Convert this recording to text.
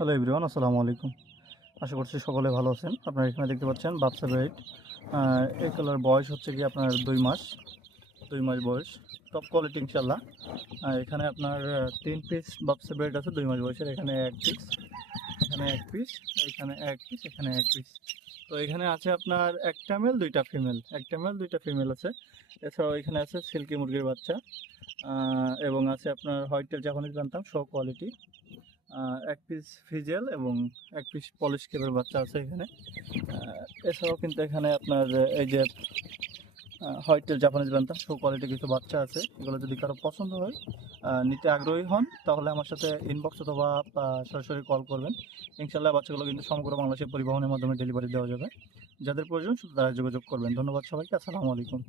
Hello everyone, আসসালামু আলাইকুম। আশা করছি সকলে ভালো আছেন। আপনারা এখানে দেখতে পাচ্ছেন বাচ্চা ব্রাইড। এই কালার বয়স হচ্ছে কি আপনার 2 মাস, 2 মাস বয়স। টপ কোয়ালিটি ইনশাল্লাহ। এখানে আপনার 3 পিস বাচ্চা ব্রাইড আছে 2 মাস বয়সের। এখানে 1 পিস, এখানে 1 পিস, এখানে 1 পিস, এখানে 1 পিস। তো এখানে আছে আপনার একটা মেল 2টা ফিমেল, একটা মেল 2টা ফিমেল আছে। এছাড়াও এখানে আছে সিল্কি মুরগির বাচ্চা, এবং আছে আপনার হোয়াইটের জাপানিজ বান্তাম শো কোয়ালিটি। 1 পিস ফিজেল এবং 1 পিস পলিশ কেবের বাচ্চা আছে এখানে। এছাড়াও কিন্তু এখানে আপনার এই যে হোয়াইটের জাপানিজ বান্তাম শো কোয়ালিটি কিছু বাচ্চা আছে। এগুলো যদি কারো পছন্দ হয়, নিতে আগ্রহী হন, তাহলে আমার সাথে ইনবক্স অথবা সরাসরি কল করবেন। ইনশাল্লাহ বাচ্চাগুলো কিন্তু সমগ্র বাংলাদেশের পরিবহনের মাধ্যমে ডেলিভারি দেওয়া যাবে। যাদের প্রয়োজন শুধু তারা যোগাযোগ করবেন। ধন্যবাদ সবাইকে। আসসালামু আলাইকুম।